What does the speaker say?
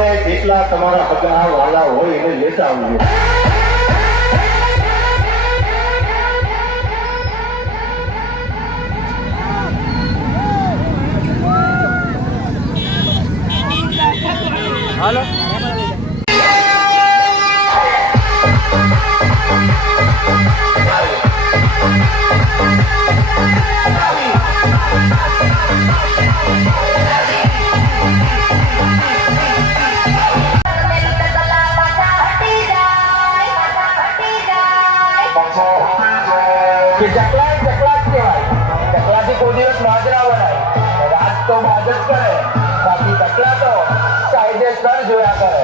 તમારે જેટલા તમારા બધા વાલા હોય એને લેતા આવજો. હાલો ચકલાથી કોઈ દિવસ બાજરા બનાય રાત તો બાજ જ કરે બાકી ચકલા તો સાઈડે સર જોયા કરે.